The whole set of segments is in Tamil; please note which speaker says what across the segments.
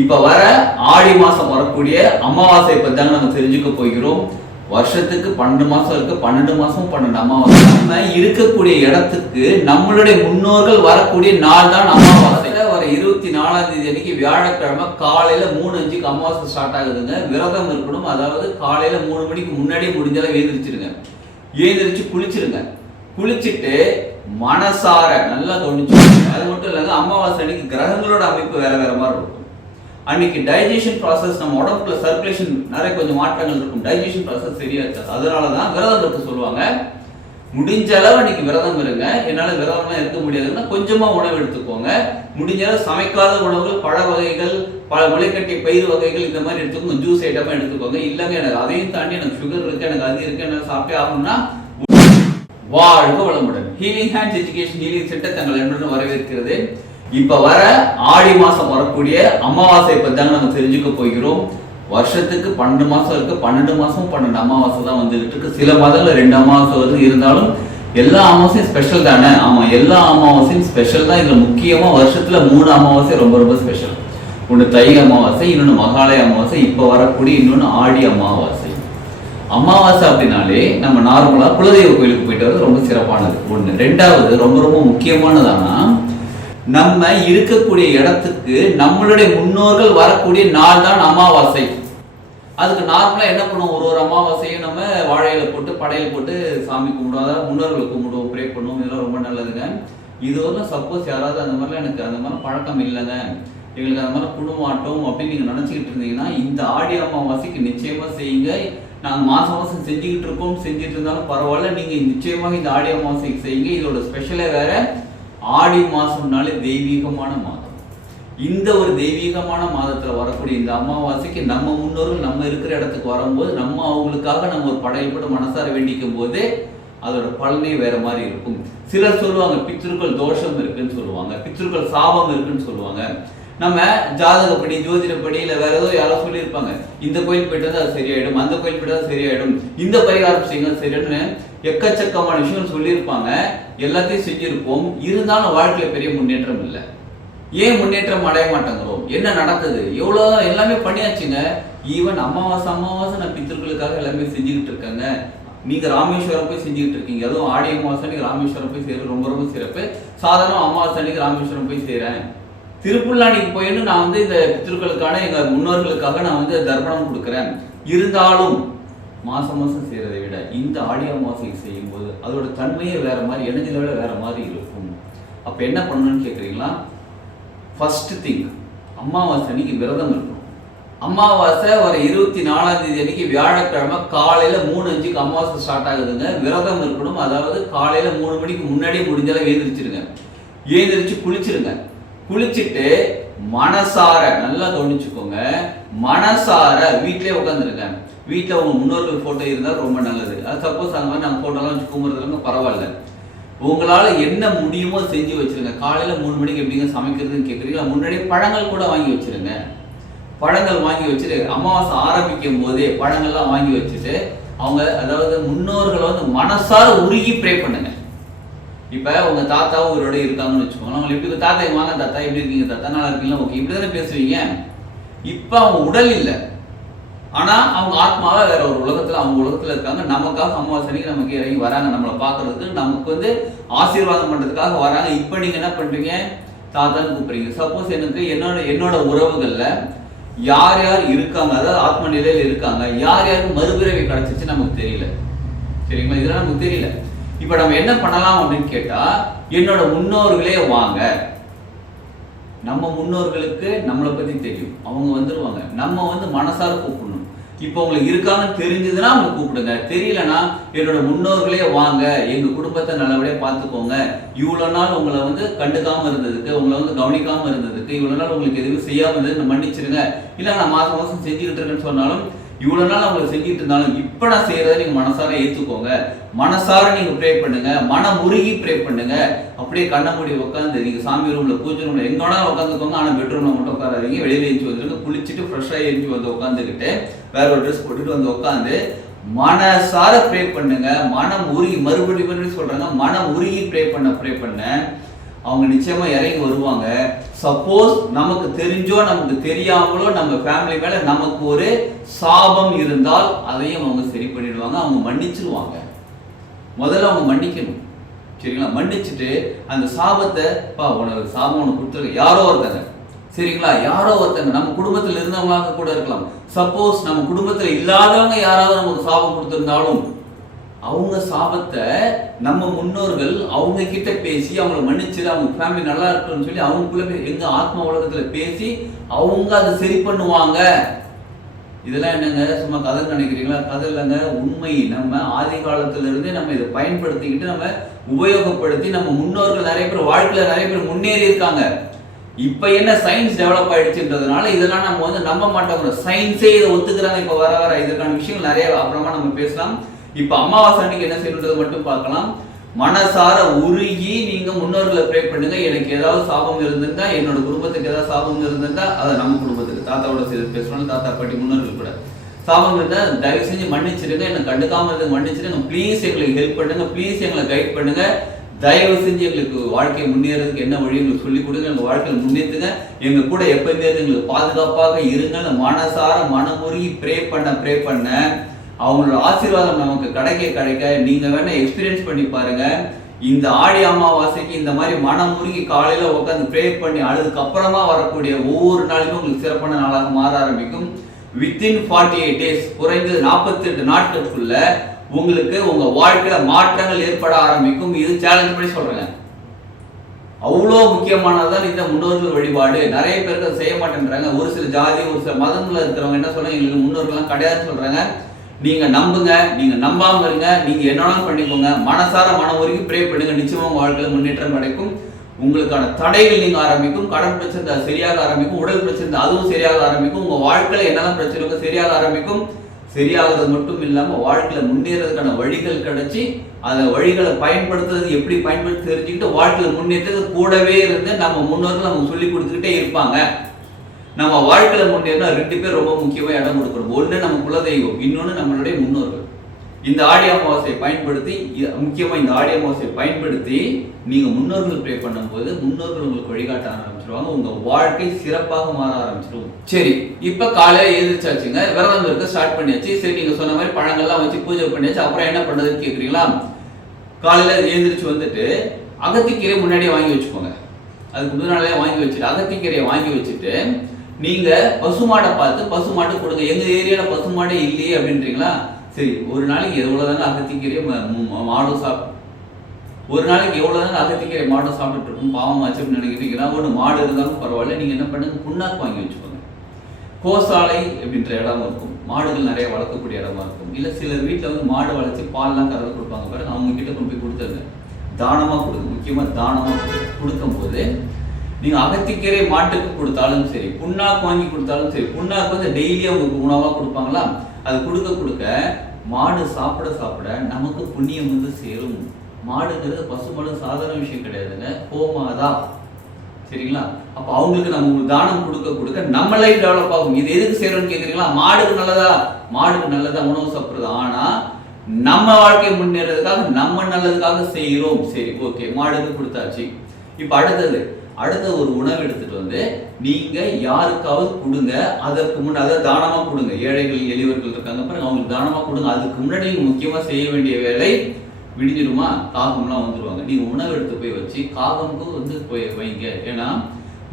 Speaker 1: இப்ப வர ஆடி மாசம் வரக்கூடிய அமாவாசை பத்தி தாங்க நம்ம தெரிஞ்சுக்க போகிறோம். வருஷத்துக்கு பன்னெண்டு மாசம் இருக்கு பன்னெண்டு மாசம் பன்னெண்டு அமாவாசை. நம்ம இருக்கக்கூடிய இடத்துக்கு நம்மளுடைய முன்னோர்கள் வரக்கூடிய நாள் தான் அமாவாசையில வர இருபத்தி நாலாம் தேதி அன்னைக்கு வியாழக்கிழமை காலையில மூணு அஞ்சுக்கு அமாவாசை ஸ்டார்ட் ஆகுதுங்க. விரதம் இருக்கணும். அதாவது காலையில மூணு மணிக்கு முன்னாடியே முடிஞ்சாலும் எழுந்திரிச்சிருங்க. எழுந்திரிச்சு குளிச்சிருங்க. குளிச்சுட்டு மனசார நல்லா கவனிச்சுக்கோங்க. அது மட்டும் இல்லாத அமாவாசை அன்னைக்கு கிரகங்களோட அமைப்பு வேற வேற மாதிரி இருக்கும். அன்னைக்கு டைஜஷன் ப்ராசஸ் நம்ம உடம்புல சர்க்குலேஷன் நிறைய கொஞ்சம் மாற்றங்கள் இருக்கும். டைஜஷன் ப்ராசஸ் சரியா இருக்காது. அதனால தான் விரதம் இருக்க சொல்லுவாங்க. முடிஞ்ச அளவு அன்னைக்கு விரதம் இருங்க. என்னால் விரதம்லாம் இருக்க முடியாதுன்னா கொஞ்சமா உணவு எடுத்துக்கோங்க. முடிஞ்ச அளவு சமைக்காத உணவுகள் பழ வகைகள் பல முளைக்கட்டிய பயிர் வகைகள் இந்த மாதிரி எடுத்துக்கோங்க. ஜூஸ் ஐட்டமாக எடுத்துக்கோங்க. இல்லைங்க எனக்கு அதையும் தாண்டி எனக்கு சுகர் இருக்கு எனக்கு அது இருக்கு எனக்கு சாப்பிட்டே ஆகணும்னா வாழ்க வளமுடன். Healing hands education healing centre தங்கள் என்னுடன் வரவேற்கிறது. இப்ப வர ஆடி மாசம் வரக்கூடிய அமாவாசை பத்தி தாங்க நம்ம தெரிஞ்சுக்க போகிறோம். வருஷத்துக்கு பன்னெண்டு மாசம் இருக்கு. பன்னெண்டு மாசம் பன்னெண்டு அமாவாசை தான் வந்துகிட்டு இருக்கு. சில மாதங்கள்ல ரெண்டு அமாவாசை வருது. இருந்தாலும் எல்லா அமாவாசையும் ஸ்பெஷல் தானே? ஆமா எல்லா அமாவாசையும் ஸ்பெஷல் தான். இதுல முக்கியமா வருஷத்துல மூணு அமாவாசை ரொம்ப ரொம்ப ஸ்பெஷல் ஒன்று தை அமாவாசை இன்னொன்று மகாலய அமாவாசை. இப்போ வரக்கூடிய இன்னொன்று ஆடி அமாவாசை. அமாவாசை அப்படின்னாலே நம்ம நார்மலா குலதெய்வ கோயிலுக்கு போயிட்டு வரது ரொம்ப சிறப்பானது. ஒண்ணு. ரெண்டாவது ரொம்ப ரொம்ப முக்கியமானதானா நம்ம இருக்கக்கூடிய இடத்துக்கு நம்மளுடைய முன்னோர்கள் வரக்கூடிய நாள் தான் அமாவாசை. அதுக்கு நார்மலாக என்ன பண்ணுவோம்? ஒரு ஒரு அமாவாசையும் நம்ம வாழையில போட்டு படையல் போட்டு சாமி கும்பிடுவோம். அதாவது முன்னோர்களை கும்பிடுவோம் ப்ரே பண்ணுவோம். இதெல்லாம் ரொம்ப நல்லதுங்க. இது சப்போஸ் யாராவது அந்த மாதிரிலாம் எனக்கு அந்த மாதிரி பழக்கம் இல்லைங்க. எங்களுக்கு அந்த மாதிரி குடும்பமாட்டோம் அப்படின்னு நீங்க நினச்சிக்கிட்டு இருந்தீங்கன்னா இந்த ஆடி அமாவாசைக்கு நிச்சயமா செய்யுங்க. நாங்கள் மாசம் மாசம் செஞ்சுக்கிட்டு இருக்கோம். செஞ்சுட்டு இருந்தாலும் பரவாயில்ல. நீங்க நிச்சயமாக இந்த ஆடி அமாவாசைக்கு செய்யுங்க. இதோட ஸ்பெஷலே வேற ஆடி மாதம்னாலே தெய்வீகமான மாதம். இந்த ஒரு தெய்வீகமான மாதத்தில் வரக்கூடிய இந்த அமாவாசைக்கு நம்ம முன்னோர்கள் நம்ம இருக்கிற இடத்துக்கு வரும்போது நம்ம அவங்களுக்காக நம்ம ஒரு படையல் போட்டு மனசார வேண்டிக்கும் போதே அதோட பலனே வேற மாதிரி இருக்கும். சிலர் சொல்லுவாங்க பித்திருக்கள் தோஷம் இருக்குன்னு சொல்லுவாங்க பித்திருக்கள் சாபம் இருக்குன்னு சொல்லுவாங்க. நம்ம ஜாதகப்படி ஜோதிடப்படி இல்ல வேற ஏதோ யாரோ சொல்லியிருப்பாங்க. இந்த கோயில் போயிட்டு வந்து அது சரியாயிடும் அந்த கோயில் போயிட்டு வந்தா சரியாயிடும். இந்த பரிகாரம் செய்யுங்க சரியாயிடும்னு எக்கச்சக்கமான விஷயம் சொல்லியிருப்பாங்க. எல்லாத்தையும் செஞ்சிருப்போம். இருந்தாலும் வாழ்க்கையில பெரிய முன்னேற்றம் இல்லை. ஏன் முன்னேற்றம் அடைய மாட்டேங்கிறோம்? என்ன நடக்குது எவ்வளோ எல்லாமே பண்ணியாச்சுங்க. ஈவன் அமாவாசை அமாவாசை நான் பித்தர்களுக்காக எல்லாமே செஞ்சுக்கிட்டு இருக்கேங்க. நீங்க ராமேஸ்வரம் போய் செஞ்சுக்கிட்டு இருக்கீங்க. அதுவும் ஆடி அமாவாசை அன்னைக்கு ராமேஸ்வரம் போய் செய்யறது ரொம்ப ரொம்ப சிறப்பு. சாதாரண அமாவாசை அன்னைக்கு ராமேஸ்வரம் போய் செய்கிறேன் திருப்புல்லானிக்கு போயிட்டு நான் வந்து இந்த பித்திருக்களுக்கான எங்கள் முன்னோர்களுக்காக நான் வந்து தர்ப்பணம் கொடுக்குறேன். இருந்தாலும் மாதம் மாதம் செய்கிறதை விட இந்த ஆடி அமாவாசை செய்யும்போது அதோட தன்மையே வேறு மாதிரி எனர்ஜி லெவலில் வேற மாதிரி இருக்கும். அப்போ என்ன பண்ணணும்னு கேட்குறீங்களா ஃபஸ்ட்டு திங் அமாவாசை அன்னைக்கு விரதம் இருக்கணும். அமாவாசை வர இருபத்தி நாலாம் தேதி அன்னைக்கு வியாழக்கிழமை காலையில் மூணு அஞ்சுக்கு அமாவாசை ஸ்டார்ட் ஆகுதுங்க. விரதம் இருக்கணும். அதாவது காலையில் மூணு மணிக்கு முன்னாடியே முடிஞ்சாலும் எழுந்திரிச்சிருங்க. எழுந்திரிச்சு குளிச்சிருங்க. குளிச்சுட்டு மனசார நல்லா கவனிச்சுக்கோங்க. மனசார வீட்டிலே உட்காந்துருங்க வீட்டில் உங்கள் முன்னோர்கள் ஃபோட்டோ இருந்தால் ரொம்ப நல்லது. அது சப்போஸ் அந்த மாதிரி நாங்கள் ஃபோட்டோலாம் வச்சு கும்பிட்றதுல பரவாயில்ல. உங்களால் என்ன முடியுமோ செஞ்சு வச்சுருங்க. காலையில் மூணு மணிக்கு எப்படிங்க சமைக்கிறதுன்னு கேட்குறீங்களா முன்னாடியே பழங்கள் கூட வாங்கி வச்சுருங்க. பழங்கள் வாங்கி வச்சுட்டு அமாவாசை ஆரம்பிக்கும் போதே பழங்கள்லாம் வாங்கி வச்சுட்டு அவங்க அதாவது முன்னோர்களை வந்து மனசார உருகி ப்ரே பண்ணுங்க. இப்போ உங்கள் தாத்தாவும் உயிரோட இருக்காங்கன்னு வச்சுக்கோங்க அவங்க எப்படி தாத்தா வாங்க தாத்தா எப்படி இருக்கீங்க? தாத்தா நல்லா இருக்கீங்களா? ஓகே. இப்படி தானே பேசுவீங்க? இப்போ அவங்க உடல் இல்லை. ஆனால் அவங்க ஆத்மாவாக வேற ஒரு உலகத்தில் அவங்க உலகத்தில் இருக்காங்க. நமக்காக அமாவாசனைக்கு நமக்கு இறங்கி வராங்க. நம்மளை பார்க்கறதுக்கு நமக்கு வந்து ஆசீர்வாதம் பண்ணுறதுக்காக வராங்க. இப்போ நீங்கள் என்ன பண்ணுறீங்க தாத்தான்னு கூப்பிடுறீங்க. சப்போஸ் எனக்கு என்னோட என்னோட உறவுகளில் யார் யார் இருக்காங்க? அதாவது ஆத்ம நிலையில் இருக்காங்க. யார் யாருக்கு மறுபிறவி கிடச்சிச்சு நமக்கு தெரியல. சரிங்களா? இதெல்லாம் நமக்கு தெரியல. இப்போ நம்ம என்ன பண்ணலாம் அப்படின்னு கேட்டா என்னோட முன்னோர்களே வாங்க. நம்ம முன்னோர்களுக்கு நம்மளை பத்தி தெரியும். அவங்க வந்துருவாங்க. நம்ம வந்து மனசார கூப்பிடணும். இப்போ உங்களுக்கு இருக்காங்கன்னு தெரிஞ்சதுன்னா அவங்க கூப்பிடுங்க. தெரியலனா என்னோட முன்னோர்களே வாங்க. எங்க குடும்பத்தை நல்லபடியாக பார்த்துக்கோங்க. இவ்வளோ நாள் உங்களை வந்து கண்டுக்காம இருந்ததுக்கு உங்களை வந்து கவனிக்காம இருந்ததுக்கு இவ்வளோ நாள் உங்களுக்கு எதுவும் செய்யாம இருந்தது மன்னிச்சிருங்க. இல்லை நான் மாசம் மாசம் செஞ்சுக்கிட்டு இருக்கேன்னு சொன்னாலும் இவ்வளவு நாள் அவங்க செஞ்சுட்டு இருந்தாலும் இப்ப நான் செய்கிறத நீங்க மனசார ஏத்துக்கோங்க. மனசார நீங்க ப்ரே பண்ணுங்க. மனம் உருகி ப்ரே பண்ணுங்க. அப்படியே கண்ண மூடி உட்காந்து நீங்க சாமி ரூம்ல பூஜை ரூம்ல எங்க வேணாலும் உட்காந்துக்கோங்க ஆனா பெட்ரூம்ல மட்டும் உட்காராதீங்க வெளியில எழுந்து வந்துருங்க. குளிச்சுட்டு ஃப்ரெஷ்ஷா எழுந்து வந்து உட்காந்துக்கிட்டு வேற ஒரு ட்ரெஸ் போட்டுட்டு வந்து உட்காந்து மனசார ப்ரே பண்ணுங்க. மனம் உருகி மறுபடியும் மறுபடியும் சொல்றாங்க. மனம் உருகி ப்ரே பண்ண ப்ரே பண்ண. அவங்க நிச்சயமா இறங்கி வருவாங்க. சப்போஸ் நமக்கு தெரிஞ்சோ நமக்கு தெரியாமலோ நம்ம ஃபேமிலி மேல நமக்கு ஒரு சாபம் இருந்தால் அதையும் அவங்க சரி பண்ணிடுவாங்க. அவங்க மன்னிச்சிருவாங்க. முதல்ல அவங்க மன்னிக்கணும். சரிங்களா? மன்னிச்சுட்டு அந்த சாபத்தை பா உனக்கு சாபம் உனக்கு கொடுத்துருக்க. யாரோ ஒருத்தங்க. சரிங்களா? யாரோ ஒருத்தங்க. நம்ம குடும்பத்தில் இருந்தவங்களாக கூட இருக்கலாம். சப்போஸ் நம்ம குடும்பத்தில் இல்லாதவங்க யாராவது நமக்கு சாபம் கொடுத்துருந்தாலும் அவங்க சாபத்தை நம்ம முன்னோர்கள் அவங்க கிட்ட பேசி அவங்கள மன்னிச்சு அவங்க ஃபேமிலி நல்லா இருக்கணும்னு சொல்லி அவங்களுக்குள்ள எங்க ஆத்மா உலகத்துல பேசி அவங்க அதை சரி பண்ணுவாங்க. இதெல்லாம் என்னங்க சும்மா கதை நினைக்கிறீங்களா? கதை இல்லைங்க. உண்மை நம்ம ஆதி காலத்துல இருந்தே நம்ம இதை பயன்படுத்திக்கிட்டு நம்ம உபயோகப்படுத்தி நம்ம முன்னோர்கள் நிறைய பேர் வாழ்க்கையில நிறைய பேர் முன்னேறி இருக்காங்க. இப்ப என்ன சயின்ஸ் டெவலப் ஆயிடுச்சுன்றதுனால இதெல்லாம் நம்ம வந்து நம்ப மாட்டோம் சயின்ஸே இதை ஒத்துக்கிறாங்க. இப்ப வர வர இதற்கான விஷயங்கள் நிறைய அப்புறமா நம்ம பேசலாம். இப்ப அமாவாசை அன்னைக்கு என்ன செய்யறது மட்டும் பார்க்கலாம். மனசார உருகி நீங்க முன்னோர்களை ப்ரே பண்ணுங்க. எனக்கு ஏதாவது சாபம் இருந்திருந்தா என்னோட குடும்பத்துக்கு ஏதாவது சாபம் இருந்திருந்தா அதை நம்ம குடும்பத்துக்கு தாத்தாவோட சேர்த்து பேசணும் தாத்தா பாட்டி முன்னோர்கள் கூட. சாபம் இருந்தா தயவு செஞ்சு மன்னிச்சிடுங்க என்ன கண்டுக்காம இருந்து மன்னிச்சிருங்க. ப்ளீஸ் எங்களுக்கு ஹெல்ப் பண்ணுங்க. ப்ளீஸ் எங்களை கைட் பண்ணுங்க. தயவு செஞ்சு எங்களுக்கு வாழ்க்கை முன்னேறதுக்கு என்ன வழி எங்களுக்கு சொல்லிக் கொடுங்க. எங்க வாழ்க்கையில முன்னேற்றுங்க எங்க கூட எப்பயுமே எங்களுக்கு பாதுகாப்பாக இருங்க மனசார மனமுருகி ப்ரே பண்ண ப்ரே பண்ண அவங்களோட ஆசீர்வாதம் நமக்கு கிடைக்க கிடைக்க நீங்க வேணா எக்ஸ்பீரியன்ஸ் பண்ணி பாருங்க. இந்த ஆடி அமாவாசைக்கு இந்த மாதிரி மனம் முருகி காலையில உட்காந்து ப்ரே பண்ணி அழுதுக்கு அப்புறமா வரக்கூடிய ஒவ்வொரு நாளுமே உங்களுக்கு சிறப்பான நாளாக மாற ஆரம்பிக்கும். வித்தின் ஃபார்ட்டி எயிட் டேஸ் குறைந்தது நாற்பத்தி எட்டு நாட்களுக்குள்ள உங்களுக்கு உங்க வாழ்க்கையில மாற்றங்கள் ஏற்பட ஆரம்பிக்கும். இது சேலஞ்ச் பண்ணி சொல்றேன் அவ்வளோ முக்கியமானதுதான் இந்த முன்னோர்கள் வழிபாடு. நிறைய பேருக்கு அதை செய்ய மாட்டேன்றாங்க. ஒரு சில ஜாதி ஒரு சில மதங்களில் இருக்கிறவங்க என்ன சொல்றாங்க? எங்களுக்கு முன்னோர்கள்லாம் கிடையாதுன்னு சொல்றாங்க. நீங்க நம்புங்க நீங்க நம்பாம இருங்க நீங்க என்னன்னாலும் பண்ணிக்கோங்க. மனசார மனம் வரைக்கும் ப்ரே பண்ணுங்க. நிச்சயமா உங்க வாழ்க்கையில முன்னேற்றம் கிடைக்கும் உங்களுக்கான தடைகள் நீங்க ஆரம்பிக்கும். கடன் பிரச்சனை சரியாக ஆரம்பிக்கும். உடல் பிரச்சனை அதுவும் சரியாக ஆரம்பிக்கும். உங்க வாழ்க்கையில என்னெல்லாம் பிரச்சனை சரியாக ஆரம்பிக்கும். சரியாகிறது மட்டும் இல்லாம வாழ்க்கையில முன்னேறதுக்கான வழிகள் கிடைச்சி அந்த வழிகளை பயன்படுத்துறது எப்படி பயன்படுத்தி தெரிஞ்சுக்கிட்டு வாழ்க்கையில முன்னேற்றது கூடவே இருந்து நம்ம முன்னோர்கள் நமக்கு சொல்லி கொடுத்துக்கிட்டே இருப்பாங்க. நம்ம வாழ்க்கையில முன்னேறினா ரெண்டு பேர் ரொம்ப முக்கியமா இடம் கொடுக்கணும். ஒண்ணு நம்ம குலதெய்வம் இன்னொன்னு நம்மளுடைய முன்னோர்கள். இந்த ஆடி அமாவாசையை பயன்படுத்தி முக்கியமாக முக்கியமா இந்த ஆடி அமாவாசையை பயன்படுத்தி நீங்க முன்னோர்கள் ப்ரே பண்ணும்போது முன்னோர்கள் உங்களுக்கு வழிகாட்ட ஆரம்பிச்சிருவாங்க. உங்க வாழ்க்கை சிறப்பாக மாற ஆரம்பிச்சிடும் சரி இப்ப காலையில எழுந்திரிச்சாச்சுங்க விரதம் இருக்க ஸ்டார்ட் பண்ணியாச்சு. சரி நீங்க சொன்ன மாதிரி பழங்கள்லாம் வச்சு பூஜை பண்ணியாச்சு. அப்புறம் என்ன பண்றதுன்னு கேக்குறீங்களா? காலையில எழுந்திரிச்சு வந்துட்டு அகத்திக்கீரை முன்னாடியே வாங்கி வச்சுக்கோங்க. அதுக்கு முதல் நாளே வாங்கி வச்சுட்டு அகத்திக்கீரையை வாங்கி வச்சுட்டு நீங்க பசுமாடை பார்த்து பசுமாட்டை கொடுங்க. எங்க ஏரியால பசுமாடே இல்லையே அப்படின்றீங்களா? சரி ஒரு நாளைக்கு எவ்வளோ அகத்திக்கீரையை ம- மாடும் சாப்பிடும் ஒரு நாளைக்கு எவ்வளவுதாங்க அகத்திக்கீரை மாடும் சாப்பிட்டு இருக்கும்? பாவம் ஆச்சு அப்படின்னு நினைக்கிறீங்கன்னா ஒன்று மாடு இருந்தாலும் பரவாயில்ல. நீங்க என்ன பண்ணுங்க? புண்ணாக்கு வாங்கி வச்சுக்கோங்க. கோசாலை அப்படின்ற இடம் இருக்கும். மாடுகள் நிறைய வளர்க்கக்கூடிய இடமா இருக்கும். இல்ல சிலர் வீட்டில் வந்து மாடு வளர்த்து பால்லாம் கறந்து கொடுப்பாங்க. பாருங்க அவங்க கிட்ட கொண்டு போய் கொடுத்துருங்க. தானமா கொடுங்க. முக்கியமா தானமா கொடுக்கும் போது நீங்க அகத்திக்கீரை மாட்டுக்கு கொடுத்தாலும் சரி புண்ணாக்கு வாங்கி கொடுத்தாலும் சரி புண்ணாக்கு வந்து டெய்லி உங்களுக்கு உணவா கொடுப்பாங்களா? அது கொடுக்க கொடுக்க மாடு சாப்பிட சாப்பிட நமக்கு புண்ணியம் வந்து சேரும். மாடுங்கிறது பசுமாடு சாதாரண விஷயம் கிடையாதுங்க. கோமாதா. சரிங்களா? அப்ப அவங்களுக்கு நம்ம தானம் கொடுக்க கொடுக்க நம்ம லைஃப் டெவலப் ஆகும். இது எதுக்கு செய்யறோம்னு கேக்குறீங்களா? மாடுக்கு நல்லதா? மாடுக்கு நல்லதா உணவு சாப்பிடுறது. ஆனா நம்ம வாழ்க்கையை முன்னேறதுக்காக நம்ம நல்லதுக்காக செய்கிறோம் சரி ஓகே மாடுக்கு கொடுத்தாச்சு. இப்ப அடுத்தது அடுத்த ஒரு உணவு எடுத்துட்டு வந்து நீங்க யாருக்காவது கொடுங்க அதற்கு முன்னாடி அதை தானமா கொடுங்க. ஏழைகள் எளியவர்கள் இருக்காங்க பாருங்க அவங்களுக்கு தானமா கொடுங்க. அதுக்கு முன்னாடி நீங்க முக்கியமா செய்ய வேண்டிய வேலை விடிஞ்சிருமா காகம்லாம் வந்துருவாங்க. நீங்க உணவு எடுத்து போய் வச்சு காகம்க்கு வந்து போய் வைங்க. ஏன்னா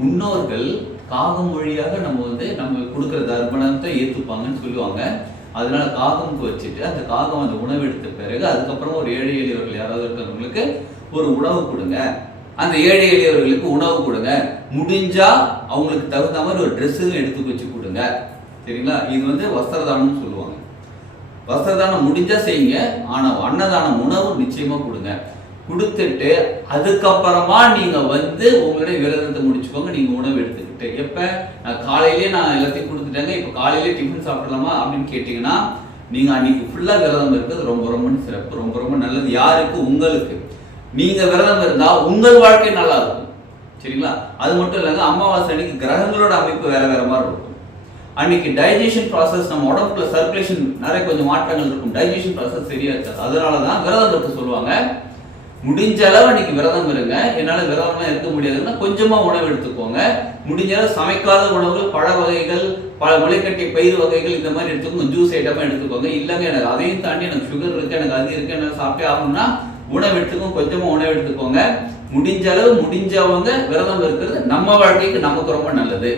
Speaker 1: முன்னோர்கள் காகம் வழியாக நம்ம வந்து நம்ம கொடுக்குற தர்ப்பணத்தை ஏத்துப்பாங்கன்னு சொல்லுவாங்க. அதனால காகம்க்கு வச்சுட்டு அந்த காகம் அந்த உணவு எடுத்த பிறகு அதுக்கப்புறம் ஒரு ஏழை எளியவர்கள் யாராவது இருக்கிறவங்களுக்கு ஒரு உணவு கொடுங்க. அந்த ஏழை எளியவர்களுக்கு உணவு கொடுங்க. முடிஞ்சா அவங்களுக்கு தகுந்த மாதிரி ஒரு ட்ரெஸ்ஸும் எடுத்து வச்சு கொடுங்க. சரிங்களா? இது வந்து வஸ்திரதானம்னு சொல்லுவாங்க. வஸ்திரதானம் முடிஞ்சா செய்யுங்க. ஆனால் அன்னதானம் உணவு நிச்சயமா கொடுங்க. கொடுத்துட்டு அதுக்கப்புறமா நீங்க வந்து உங்களுடைய விரதத்தை முடிச்சுக்கோங்க. நீங்க உணவு எடுத்துக்கிட்டு. எப்ப? நான் காலையிலேயே நான் எல்லாத்தையும் கொடுத்துட்டேங்க. இப்போ காலையிலேயே டிஃபன் சாப்பிடலாமா அப்படின்னு கேட்டீங்கன்னா நீங்க அன்னைக்கு ஃபுல்லா விரதம் இருக்கிறது ரொம்ப ரொம்ப சிறப்பு. ரொம்ப ரொம்ப நல்லது. யாருக்கு? உங்களுக்கு. நீங்க விரதம் இருந்தா உங்கள் வாழ்க்கை நல்லா இருக்கும் சரிங்களா? அது மட்டும் இல்லைங்க அமாவாசை அன்னைக்கு கிரகங்களோட அமைப்பு வேற வேற மாதிரி இருக்கும். அன்னைக்கு டைஜஷன் ப்ராசஸ் நம்ம உடம்புல சர்க்குலேஷன் நிறைய கொஞ்சம் மாற்றங்கள் இருக்கும். டைஜஷன் ப்ராசஸ் சரியா இருக்காது. அதனால தான் விரதம் இருக்க சொல்லுவாங்க. முடிஞ்ச அளவு அன்னைக்கு விரதம் இருங்க. என்னால விரதம்லாம் இருக்க முடியாதுன்னா கொஞ்சமா உணவு எடுத்துக்கோங்க. முடிஞ்ச அளவு சமைக்காத உணவுகள் பழ வகைகள் பல முளைக்கட்டிய பயிர் வகைகள் இந்த மாதிரி எடுத்துக்கோங்க. ஜூஸ் ஐட்டமா எடுத்துக்கோங்க. இல்லைங்க எனக்கு அதையும் தாண்டி எனக்கு சுகர் இருக்கு எனக்கு அது இருக்கு எனக்கு சாப்பிட்டே ஆகணும்னா உணவு எடுத்துக்கோங்க கொஞ்சமா உணவு எடுத்துக்கோங்க முடிஞ்ச அளவு முடிஞ்சவங்க விரதம் இருக்கிறது நம்ம வாழ்க்கைக்கு நமக்கு ரொம்ப நல்லது.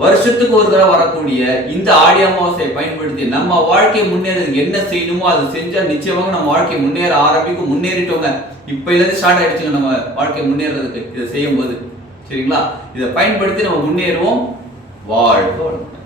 Speaker 1: வருஷத்துக்கு ஒரு தடவை வரக்கூடிய இந்த ஆடி அமாவாசையை பயன்படுத்தி நம்ம வாழ்க்கை முன்னேறதுக்கு என்ன செய்யணுமோ அதை செஞ்சா நிச்சயமாக நம்ம வாழ்க்கை முன்னேற ஆரம்பிக்கும் முன்னேறிட்டோங்க. இப்ப இருந்து ஸ்டார்ட் ஆயிடுச்சுங்க நம்ம வாழ்க்கை முன்னேறதுக்கு இதை செய்யும் போது சரிங்களா? இதை பயன்படுத்தி நம்ம முன்னேறுவோம். வாழ்க வளமுடன்.